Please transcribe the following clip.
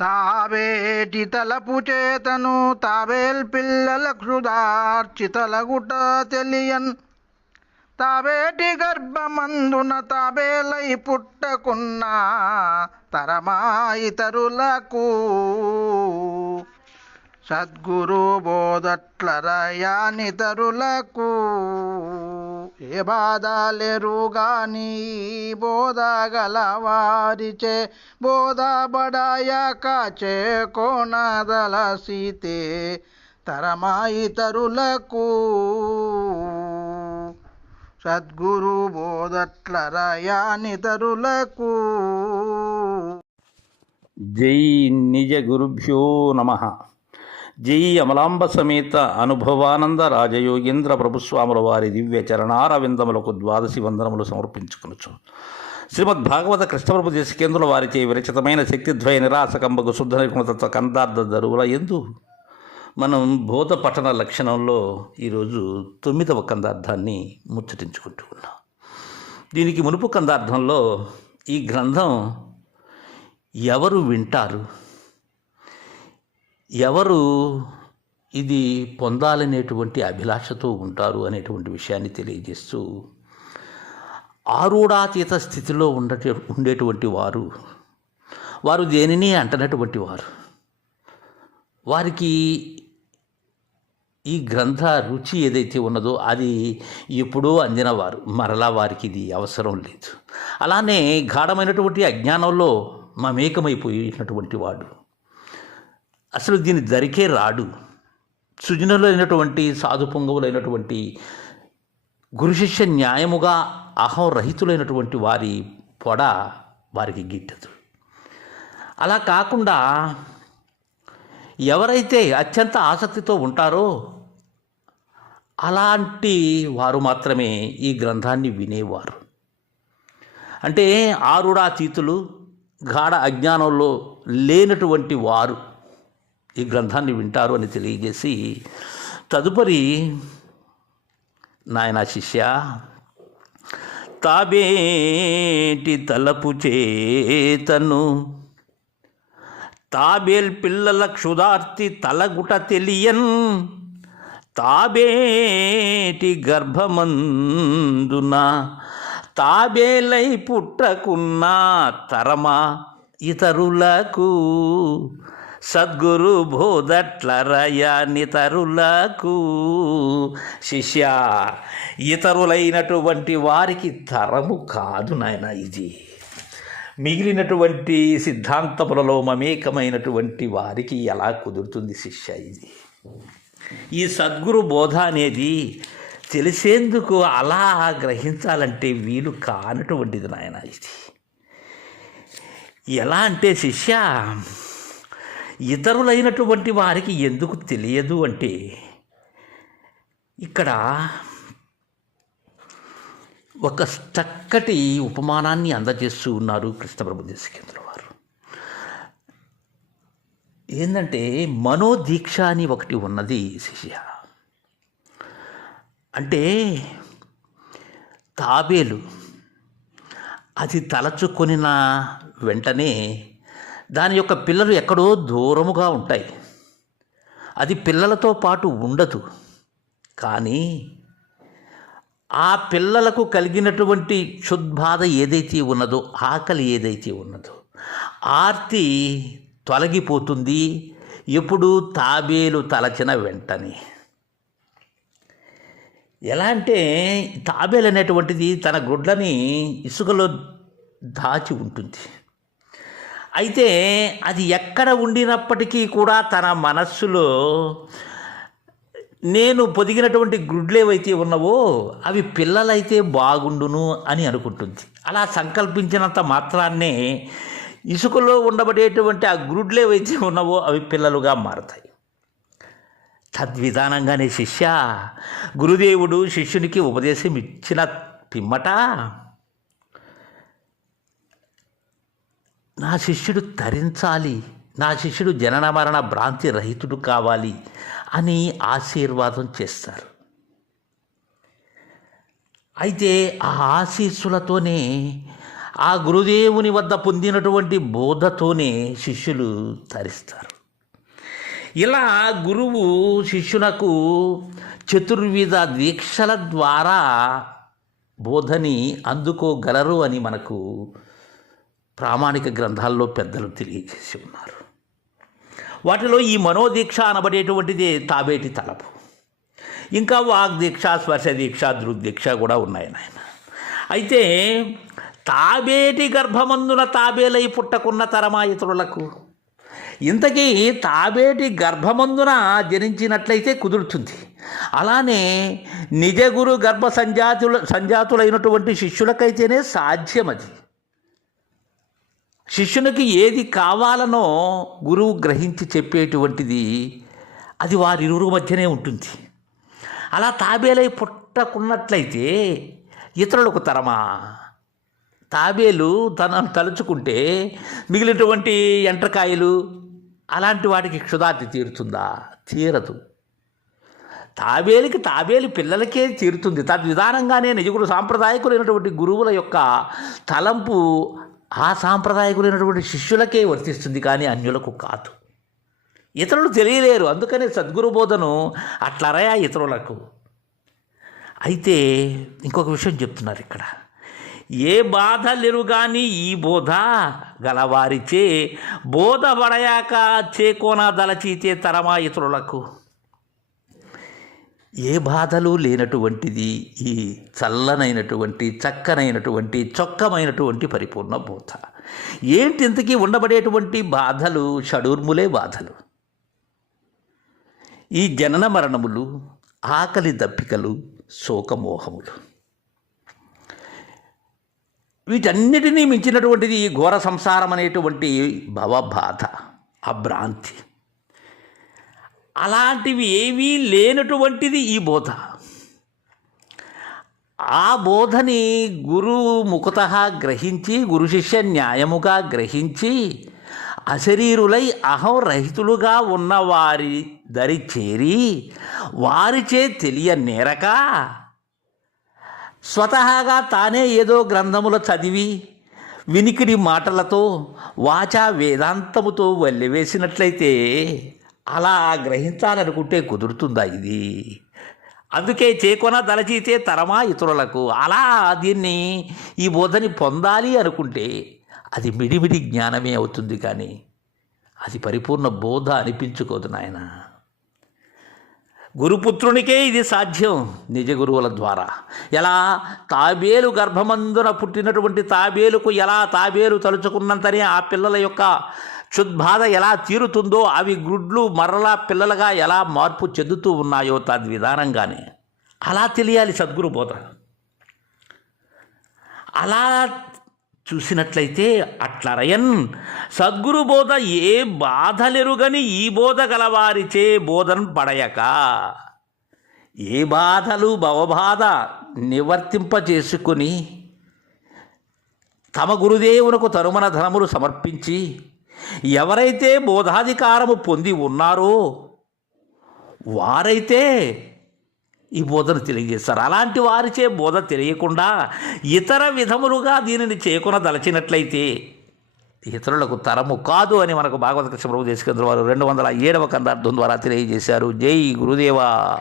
తావేటి తలపు చేతను తావేల్ పిల్లల క్షుదార్చితలగుట తెలియన్. తావేటి గర్భమందున తాబేలై పుట్టకున్నా తరమా ఇతరులకు సద్గురు బోధట్లరయానితరులకు ఏ బాధలేరుగాని బోధగల వారిచే బోధబడాయక చేకోనదలసితే తరమాయి తరులకు. సద్గురు బోధట్లరయానితరులకు జై నిజ గురుభ్యో నమ. జేఈ అమలాంబ సమేత అనుభవానంద రాజయోగేంద్ర ప్రభుస్వాముల వారి దివ్య చరణారవిందములకు ద్వాదశి వందనములు సమర్పించుకునుచు. శ్రీమద్ భాగవత కృష్ణప్రభు దేశకేంద్రుల వారిచే విరచితమైన శక్తిద్వయ నిరాశకంబకు శుద్ధ నిర్గుణతత్వ కందార్థ దరువుల ఎందు మనం బోధ పఠన లక్షణంలో ఈరోజు తొమ్మిదవ కందార్థాన్ని ముచ్చటించుకుంటూ ఉన్నాం. దీనికి మునుపు కందార్థంలో ఈ గ్రంథం ఎవరు వింటారు? ఎవరు ఇది పొందాలనేటువంటి అభిలాషతో ఉంటారు అనేటువంటి విషయాన్ని తెలియజేస్తూ ఆరూఢాతీత స్థితిలో ఉండట ఉండేటువంటి వారు వారు దేనిని అంటనటువంటి వారు? వారికి ఈ గ్రంథ రుచి ఏదైతే ఉన్నదో అది ఎప్పుడో అందినవారు మరలా వారికి ఇది అవసరం లేదు. అలానే గాఢమైనటువంటి అజ్ఞానంలో మమేకమైపోయినటువంటి వాడు. అసలు దీని దరికే రాడు. సృజనులైనటువంటి సాధు పొంగవులైనటువంటి గురు శిష్య న్యాయముగా అహం రహితులైనటువంటి వారి పొడ వారికి గిట్టదు. అలా కాకుండా ఎవరైతే అత్యంత ఆసక్తితో ఉంటారో అలాంటి వారు మాత్రమే ఈ గ్రంథాన్ని వినేవారు. అంటే ఆరుడా తీతులు గాఢ అజ్ఞానంలో లేనటువంటి వారు ఈ గ్రంథాన్ని వింటారు అని తెలియజేసి తదుపరి నాయన శిష్య తాబేటి తలపు చేతను తాబేల్ పిల్లల క్షుదార్తి తలగుట తెలియన్ తాబేటి గర్భమందున తాబేలై పుట్టకున్న తరమా ఇతరులకు సద్గురు బోధట్లరయానితరులకు శిష్య ఇతరులైనటువంటి వారికి తరము కాదు నాయన ఇది. మిగిలినటువంటి సిద్ధాంతములలో మమేకమైనటువంటి వారికి ఎలా కుదురుతుంది శిష్య ఇది? ఈ సద్గురు బోధ అనేది తెలిసేందుకు అలా గ్రహించాలంటే వీలు కానటువంటిది నాయన ఇది. ఎలా అంటే శిష్య ఇతరులైనటువంటి వారికి ఎందుకు తెలియదు అంటే ఇక్కడ ఒక చక్కటి ఉపమానాన్ని అందజేస్తూ ఉన్నారు కృష్ణప్రభు దేశకేంద్ర వారు. ఏంటంటే మనోదీక్ష అని ఒకటి ఉన్నది శిష్య. అంటే తాబేలు అది తలచుకొనిన వెంటనే దాని యొక్క పిల్లలు ఎక్కడో దూరముగా ఉంటాయి. అది పిల్లలతో పాటు ఉండదు. కానీ ఆ పిల్లలకు కలిగినటువంటి క్షుద్బాధ ఏదైతే ఉన్నదో ఆకలి ఏదైతే ఉన్నదో ఆర్తి తొలగిపోతుంది. ఎప్పుడు తాబేలు తలచిన వెంటనే. ఎలా అంటే తాబేలు అనేటువంటిది తన గుడ్లని ఇసుకలో దాచి ఉంటుంది. అయితే అది ఎక్కడ ఉండినప్పటికీ కూడా తన మనస్సులో నేను పొదిగినటువంటి గుడ్లు ఏవైతే ఉన్నవో అవి పిల్లలైతే బాగుండును అని అనుకుంటుంది. అలా సంకల్పించినంత మాత్రాన్నే ఇసుకలో ఉండబడేటువంటి ఆ గ్రుడ్లు ఏవైతే ఉన్నవో అవి పిల్లలుగా మారతాయి. తద్విధానంగానే శిష్య గురుదేవుడు శిష్యునికి ఉపదేశం ఇచ్చిన పిమ్మట నా శిష్యుడు తరించాలి నా శిష్యుడు జనన మరణ భ్రాంతి రహితుడు కావాలి అని ఆశీర్వాదం చేస్తారు. అయితే ఆ ఆశీస్సులతోనే ఆ గురుదేవుని వద్ద పొందినటువంటి బోధతోనే శిష్యులు తరిస్తారు. ఇలా గురువు శిష్యునకు చతుర్విధ దీక్షల ద్వారా బోధని అందుకోగలరు అని మనకు ప్రామాణిక గ్రంథాల్లో పెద్దలు తెలియజేసి ఉన్నారు. వాటిలో ఈ మనోదీక్ష అనబడేటువంటిది తాబేటి తలపు. ఇంకా వాగ్దీక్ష స్పర్శ దీక్ష దృగ్దీక్ష కూడా ఉన్నాయి నాయన. అయితే తాబేటి గర్భమందున తాబేలై పుట్టకున్న తరమా ఇతరులకు ఇంతకీ తాబేటి గర్భమందున జనించినట్లయితే కుదురుతుంది. అలానే నిజ గురు గర్భ సంజాతుల సంజాతులైనటువంటి శిష్యులకైతేనే సాధ్యం అది శిష్యునికి ఏది కావాలనో గురువు గ్రహించి చెప్పేటువంటిది అది వారిరువురు మధ్యనే ఉంటుంది. అలా తాబేలై పుట్టకున్నట్లయితే ఇతరులకు తరమా. తాబేలు తనను తలుచుకుంటే మిగిలినటువంటి ఎంట్రకాయలు అలాంటి వాటికి క్షుదార్తి తీరుతుందా? తీరదు. తాబేలికి తాబేలు పిల్లలకే తీరుతుంది. తద్విధానంగానే నిజగురు సాంప్రదాయకులైనటువంటి గురువుల యొక్క తలంపు ఆ సాంప్రదాయకులైనటువంటి శిష్యులకే వర్తిస్తుంది కానీ అన్యులకు కాదు. ఇతరులు తెలియలేరు. అందుకనే సద్గురు బోధను అట్లరయా ఇతరులకు. అయితే ఇంకొక విషయం చెప్తున్నారు ఇక్కడ. ఏ బాధ లేరు కానీ ఈ బోధ గలవారిచే బోధ పడయాక చేకోన దలచీతే తరమా ఇతరులకు. ఏ బాధలు లేనటువంటిది ఈ చల్లనైనటువంటి చక్కనైనటువంటి చొక్కమైనటువంటి పరిపూర్ణ బోధ. ఏంటి ఇంతకీ ఉండబడేటువంటి బాధలు షడూర్ములే బాధలు. ఈ జనన మరణములు ఆకలి దప్పికలు శోకమోహములు. వీటన్నిటినీ మించినటువంటిది ఈ ఘోర సంసారం అనేటువంటి భవబాధ అభ్రాంతి. అలాంటివి ఏవీ లేనటువంటిది ఈ బోధ. ఆ బోధని గురు ముఖత గ్రహించి గురు శిష్య న్యాయముగా గ్రహించి అశరీరులై అహం అహంరహితులుగా ఉన్నవారి దరి చేరి వారిచే తెలియనేరక స్వతహాగా తానే ఏదో గ్రంథముల చదివి వినికిడి మాటలతో వాచా వేదాంతముతో వల్లివేసినట్లయితే అలా గ్రహించాలనుకుంటే కుదురుతుందా ఇది? అందుకే చేకొన దలచీతే తరమా ఇతరులకు. అలా దీన్ని ఈ బోధని పొందాలి అనుకుంటే అది మిడిమిడి జ్ఞానమే అవుతుంది కానీ అది పరిపూర్ణ బోధ అనిపించుకోదు నాయన. గురుపుత్రునికే ఇది సాధ్యం నిజ గురువుల ద్వారా. ఎలా తాబేలు గర్భమందున పుట్టినటువంటి తాబేలుకు ఎలా తాబేలు తలుచుకున్నంతనే ఆ పిల్లల యొక్క క్షుద్బాధ ఎలా తీరుతుందో అవి గుడ్లు మరలా పిల్లలుగా ఎలా మార్పు చెందుతూ ఉన్నాయో తద్విధానంగానే అలా తెలియాలి సద్గురు బోధ. అలా చూసినట్లయితే అట్లరయన్ సద్గురు బోధ ఏ బాధలెరుగని ఈ బోధ గలవారిచే బోధన్ పడయక. ఏ బాధలు భవబాధ నివర్తింపజేసుకుని తమ గురుదేవునకు తరుమన ధనములు సమర్పించి ఎవరైతే బోధాధికారము పొంది ఉన్నారో వారైతే ఈ బోధను తెలియజేస్తారు. అలాంటి వారిచే బోధ తెలియకుండా ఇతర విధములుగా దీనిని చేకొనదలచినట్లయితే ఇతరులకు తరము కాదు అని మనకు భాగవత కృష్ణ ప్రభు దేశకేంద్ర వారు రెండు వందల ఏడవ కందార్థం ద్వారా తెలియజేశారు. జై గురుదేవా.